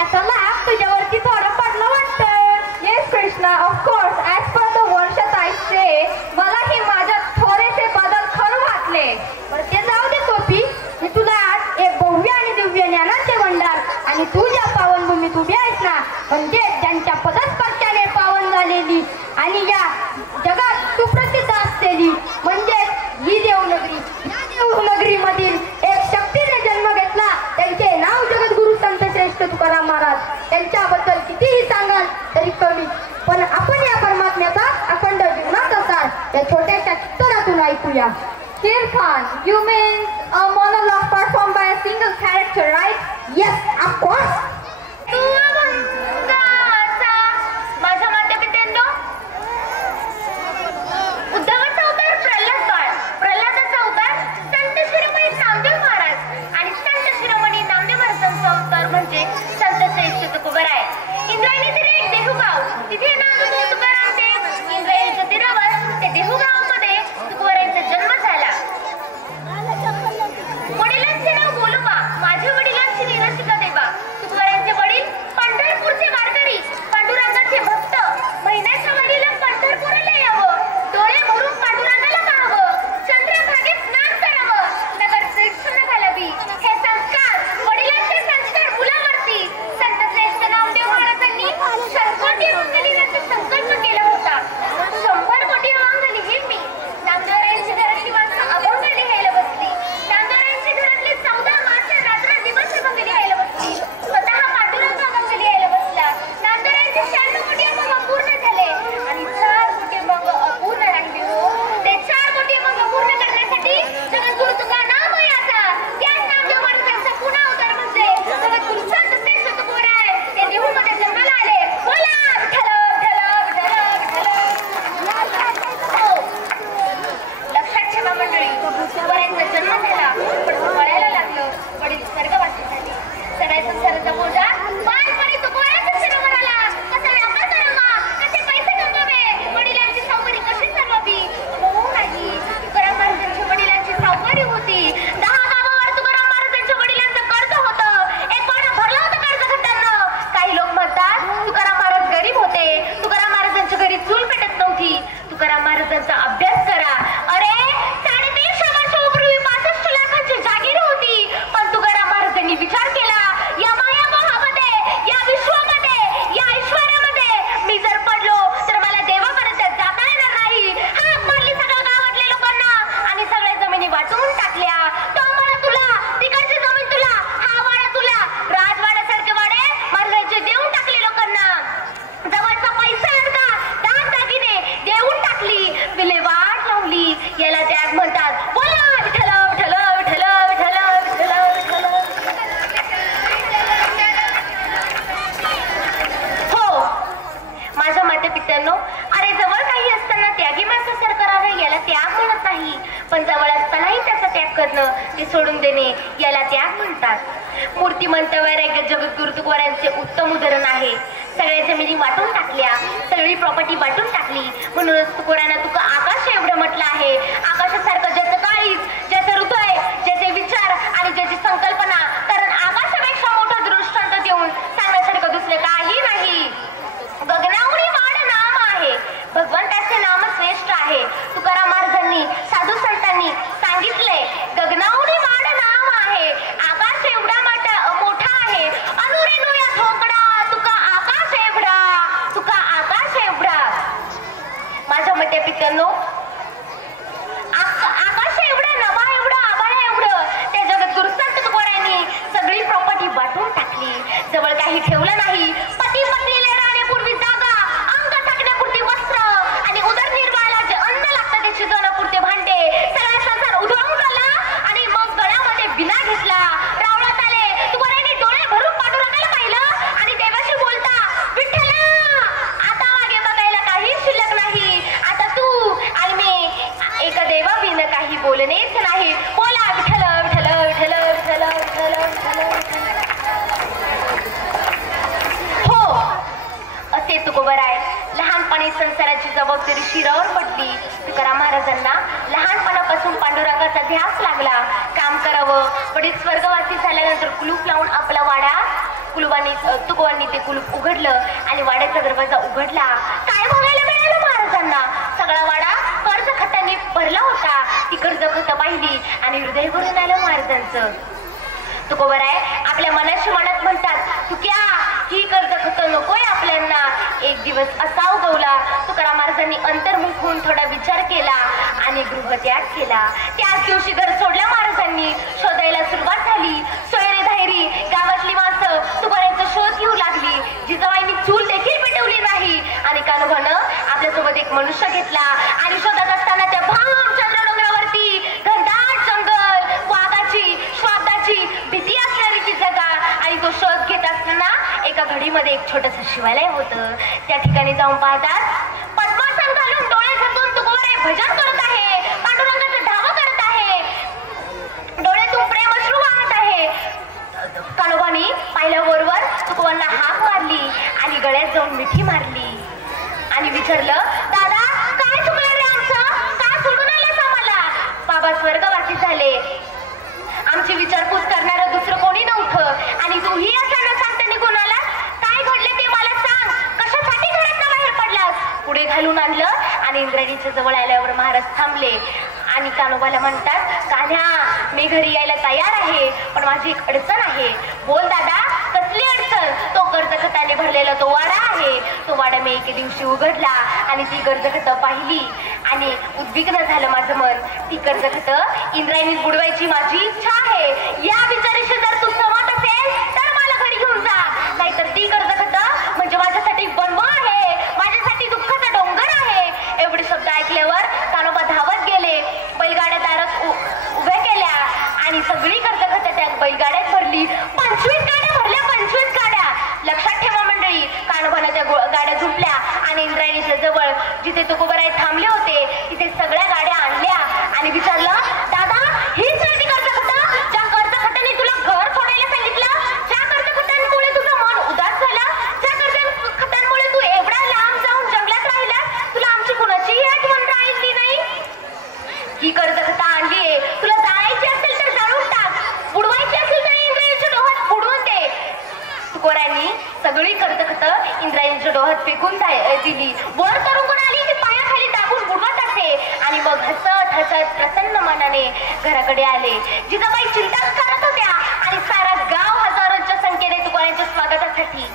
याचा लाभ तुझ्यावरती थोडं पडलं वाटतं. Yes Krishna, of course as per the वर्षात आईचे मलाही माझ्यात थोडेसे बदल खरं वाटले. बरं ते जाऊ दे गोपी, मी तुला आज एक भव्य आणि दिव्य ज्ञानाचे भंडार आणि तू ज्या पावनभूमीत उभी आहेस ना, म्हणजे ज्यांच्या पदस्पर्शाने पावन झालेली आणि या जगात सुप्रसिद्ध असलेली म्हणजे ही देवनगरी. या देवनगरीमधील एक शक्तीने जन्म घेतला. त्यांचे नाव जगद्गुरु संत श्रेष्ठ तुकाराम महाराज. त्यांच्याबद्दल कितीही सांगाल तरी कमी, पण आपण या परमात्म्याचा अखंड जीवनाचा सार या छोट्याशा कीर्तनातून ऐकूया. Kirtan, you mean a monologue performed by a single character, right? Yes, of course. माझ्या मातापित्यांनो, उद्धवाचा अवतार प्रल्हाद बाळ, प्रल्हादाचा अवतार संत शिरोमणी नामदेव महाराज आणि संत शिरोमणी नामदेव महाराजांचा अवतार म्हणजे संत श्रेष्ठ तुकोबराय. इंद्रायणीतील एक देहूगाव, तिथे नामदेव तुकाराम देव इंद्रायणीच्या तीरावर ते देहूगावामध्ये तुकोबरायांचा जन्म झाला. वडिलांचे नाव गोलोबा, माझ्या वडिलांची निरशिका देवा. तुकोबरायांचे वडील पंढरपूरचे वारकरी, पांडुरंगाचे भक्त. महिन्याच्या वडीला पंढरपूरला यावं, डोळे भरून पांडुरंगाला पाहावं, चंद्रभागेत स्नान करावं, नगर श्रेष्ठ घालावी. हे संस्कार, वडिलांचे संस्कार मुलावरती संत श्रेष्ठ नामदेव महाराजांनी 100 कोटी अभंग लिहिण्याचा संकल्प केला होता. 100 कोटी अभंग लिहीन मी. नामदेवरायांची घरातली माणसं अभंग लिहायला बसली. नामदेवरायांची घरातली 14 माणसं रात्र दिवस अभंग लिहायला बसली. स्वतः पांडुरंग अभंग लिहायला बसला. नामदेवरायांचे 96 कोटी अभंग अपूर्ण झाले आणि 4 कोटी अभंग अपूर्ण राहिले हो. ते 4 कोटी अभंग पूर्ण करण्यासाठी जगद्गुरु तुकारामायाचा, त्याच नामदेव महाराजांचा पुन्हा अवतार म्हणजे जगद्गुरु संत श्रेष्ठ तुकोबराय ते देहूमध्ये जन्माला आले. बोला विठ्ठल विठ्ठल विठ्ठल. हो, लक्षात ठेवा मंडळी, तुकोबरायांचा जन्म झाला, पण कळायला लागलं वडील स्वर्गवासी झाले. सगळ्या संसाराचा बोजा बालपणी तुकोबरायांच्या शिरोवर आला. कसा व्यापार करावा, कसे पैसे कमवावे, वडिलांची सावकारी कशी चालवावी. हो नाही, तुकाराम महाराजांच्या वडिलांची सावकारी होती. 10 गावावर तुकाराम महाराजांच्या वडिलांचं कर्ज होतं. एक महिना भरला होता कर्ज घेताना. काही लोक म्हणतात तुकाराम महाराज गरीब होते, तुकाराम महाराजांच्या घरी चूल पेटत नव्हती. तुकाराम महाराजांचा अभ्यास करा. अरे 350 वर्षापूर्वी 65 लाखांची जागीर होती, पण तुकाराम महाराजांनी विचार केला, या माया मोहामध्ये, या विश्वामध्ये, या ऐश्वर्यामध्ये मी जर पडलो तर मला देवापर्यंत जाता येणार नाही. हाक मारली सगळ्या गावातल्या लोकांना आणि सगळ्या जमिनी वाटून टाकल्या. तो मला तुला, तिकडची जमीन तुला, हा वाडा तुला, राजवाड्यासारखे वाडे महाराजांचे देऊन टाकले लोकांना. जवळचा पैसा अर्धा, दागिने देऊन टाकली, विल्हेवाट लावली. याला त्याग म्हणतात. बोला विठ्ठल विठ्ठल विठ्ठल विठ्ठल विठ्ठल विठ्ठल. हो माझ्या मातापित्यांनो, अरे जवळ काही असताना त्यागी माणसासारखं करावं याला त्याग म्हणत नाही, पण जवळ असतानाही त्याचा त्याग करणं, ते सोडून देणे याला त्याग म्हणतात. मूर्तिमंत वैराग्य जगद्गुरु तुकोबरायांचे उत्तम उदाहरण आहे. सगळ्या जमिनी वाटून टाकल्या, सगळी प्रॉपर्टी वाटून टाकली. म्हणूनच तुकोबरायांना तुका आकाश एवढं म्हटलं आहे. आकाशासारखं ज्याचं काळीज, ज्याचं हृदय, ज्याचे विचार आणि ज्याची संकल्पना, कारण आकाशापेक्षा मोठं दृष्टांत देऊन सांगण्यासारखं दुसरं काही नाही. गगनावरी वाढ नाम आहे, भगवंताचे नाम श्रेष्ठ आहे. तुकाराम महाराजांनी, साधू संतांनी सांगितले, गगनावरी वाढ नाम आहे, आकाश एवढा मोठा आहे. अनुरेणू या ठोकडा, तुका आकाश एवढा, तुका आकाश एवढा. माझ्या मातापित्यांनो, आकाश एवढं, नभा एवढं, आभाळ एवढं त्या जगद्गुरु संत तुकोबरायांनी सगळी प्रॉपर्टी वाटून टाकली. जवळ काही ठेवलं नाही. पती पत्नीला राहण्यापूर्वी जागा, अंग टाकण्यापुरती वस्त्र आणि उदरनिर्वाहाला जे अन्न लागतं ते शिजवण्यापुरते भांडे, सगळा संसार उधळून आला आणि मग गळ्यामध्ये विना घेतला. रावळात आले. तुकोबरायांनी डोळे भरून पांडुरंगाला पाहिलं आणि देवाशी बोलता, विठ्ठला आता मागे बघायला काही शिल्लक नाही. आता तू आणि मी एक देवाविन काही बोलणेच नाही. बोला विठ्ठल विठ्ठल विठ्ठल विठ्ठल विठ्ठल विठ्ठल. हो, असे तुकोबराय लहानपणी संसाराची जबाबदारी शिरावर पडली. तुकाराम महाराजांना लहानपणापासून पांडुरंगाचा ध्यास लागला. काम करावं, वडील स्वर्गवासी झाल्यानंतर कुलूप लावून आपला वाडा तुकोबांनी ते कुलूप उघडलं आणि वाड्याचा दरवाजा उघडला. काय बघायला मिळालं महाराजांना? सगळा वाडा कर्ज खतांनी भरला होता. ती कर्ज खत पाहिली आणि हृदय भरून आलं महाराजांचं. तुकोबाराय आपल्या मनाशी मनात म्हणतात, तुक्या ही कर्ज खत नकोय आपल्यांना. एक दिवस असा उगवला. तुकाराम महाराजांनी अंतर्मुख होऊन थोडा विचार केला आणि गृहत्याग केला. त्याच दिवशी घर सोडलं महाराजांनी. शोधायला सुरुवात झाली. सोयरे धायरी गावातली माणसं तुकारामचा शोध घेऊ लागली. जिजाबाईंनी चूल देखील पेटवली नाही आणि कान्होबानं आपल्यासोबत एक मनुष्य घेतला आणि शोधत असताना त्या भाम चंद्र डोंगरावरती घनदाट जंगल, वाघाची श्वादाची भीती असणारी ती जागा आणि तो शोध घेत असताना एका घडीमध्ये एक छोटंसं शिवालय होतं. त्या ठिकाणी जाऊन पाहतात पद्मासन घालून डोळे झाकून तुकोबाराय भजन करत आहे. पांडुरंगाचं धावा करत आहे. डोळ्यातून प्रेम अश्रू वाहत आहे. कान्होबानी पाहिल्याबरोबर तुकोबांना हाक मारली आणि गळ्यात जाऊन मिठी मारली आणि विचारलं, दादा काय चुकलं रे आमचं? का सोडून आलास आम्हाला? बाबा स्वर्गवासी झाले. आमची विचारपूस करणारं दुसरं कोणी नव्हतं आणि तूही असं न सांगता निघून आलास. काय घडलं ते मला सांग. कशासाठी घरात बाहेर पडलास? पुढे घालून आणलं आणि इंद्रायणीच्या जवळ आल्यावर महाराज थांबले आणि कान्होबाला म्हणतात, कान्हा मी घरी यायला तयार आहे पण माझी एक अडचण आहे. बोल दादा कसली अडचण? तो कर्जखताने भरलेला तो वाडा आहे. तो वाडा मी एके दिवशी उघडला आणि ती कर्जखतं पाहिली आणि उद्विग्न झालं माझं मन. ती कर्जखतं इंद्रायणीत बुडवायची माझी इच्छा आहे. या विचाराशी जर तू सहमत असेल तर मला घरी घेऊन जा. नाहीतर ती कर्जखतं म्हणजे माझ्यासाठी बनवा आहे, माझ्यासाठी दुःखाचा डोंगर आहे. एवढे शब्द ऐकल्यावर कान्होबा धावत गेले. बैलगाड्या दारात उभ्या केल्या आणि सगळी कर्जखतं त्या बैलगाड्यात भरली. 25 गाड्या भरल्या. 25 गाड्या. लक्षात ठेवा मंडळी, कान्होबानं त्या गाड्या झुंपल्या आणि इंद्रायणीच्या जवळ जिथे तुकोबाराय थांबले होते तिथे सगळ्या गाड्या आणल्या आणि विचारलं, दादा हीच नाही ती कर्जखतं ज्या कर्जखतांनी तुला घर सोडायला सांगितलं? ज्या कर्जखतांमुळे तुझं मन उदास झालं? ज्या कर्जखतांमुळे तू एवढा लांब जाऊन जंगलात राहिला? तुला आमची कुणाचीही आठवण राहिली नाही? ही कर्जखतं आणलीये. तुला जाळायची असेल तर जाळून टाक. बुडवायची असेल तर इंद्रायणीच्या डोहात बुडवून दे. तुकोबारायांनी सगळी कर्जखतं इंद्रायणीच्या डोहात फेकून दिली. वर तरंगून आली ती पायाखाली दाबून बुडवत असे आणि मग हसत हसत प्रसन्न मनाने घराकडे आले. जिजाबाई चिंता करत होत्या आणि सारा गाव हजारोंच्या संख्येने तुकोबारायांच्या स्वागतासाठी.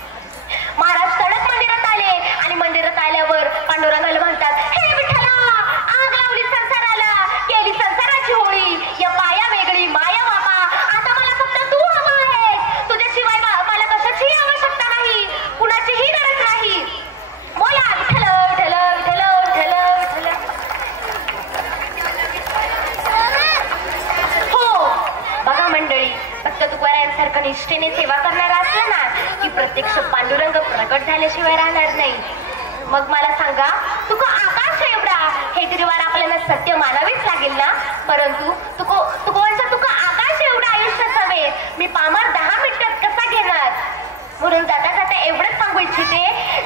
महाराज तडक मंदिरात आले आणि मंदिरात आल्यावर पांडुरंगाला म्हणतात, हे विठ्ठला आग लावली संसाराला, केली संसाराची होळी. या पाया वेगळी माया बाबा, आता मला फक्त तू हवा आहे. तुझ्याशिवाय मला कशाचीही आवश्यकता नाही, कुणाचीही गरज नाही. बोला विठ्ठल विठ्ठल विठ्ठल विठ्ठल विठ्ठल. हो बघा मंडळी, फक्त तुकोबारायांसारखं निष्ठेने सेवा करणारा असला ना की प्रत्यक्ष पांडुरंग प्रकट झाल्याशिवाय राहणार नाही. मग मला सांगा, तुका आकाश एवढा हे तरी वार आपल्याला सत्य मानावेच लागेल ना. परंतु तुकोबांचा तुका आकाश एवढा आयुष्याचा वेळ मी पामर 10 मिनिटात कसा घेणार? म्हणून जाता जाता एवढंच सांगू इच्छिते,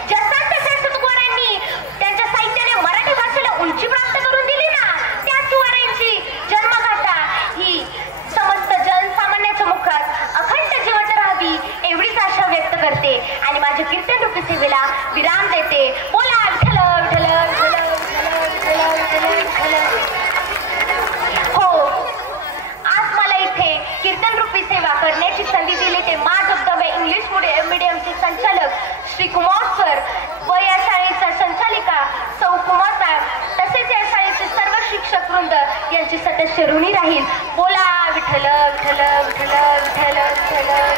जसं तुकोबारायांनी त्यांच्या साहित्याने मराठी भाषेला उंची प्राप्त करून दिली ना, त्याच तुकोबारायांची जन्मगाथा ही समस्त जनसामान्याच्या मुखात अखंड जिवंत राहावी एवढीच आशा व्यक्त करते आणि माझ्या कीर्तन रूपी सेवेला विराम देते. बोला विठ्ठल विठ्ठल विठ्ठल विठ्ठल विठ्ठल. हो, आज मला इथे कीर्तन रूपी सेवा करण्याची संधी दिली ते मा धबधबे इंग्लिश मीडियमचे संचालक श्री कुमार सर व या शाळेच्या संचालिका सौ कुमार मॅम तसेच या शाळेचे सर्व शिक्षक वृंद यांची सतत ऋणी राहील. बोला विठ्ठल विठ्ठल विठ्ठल विठ्ठल विठ्ठल.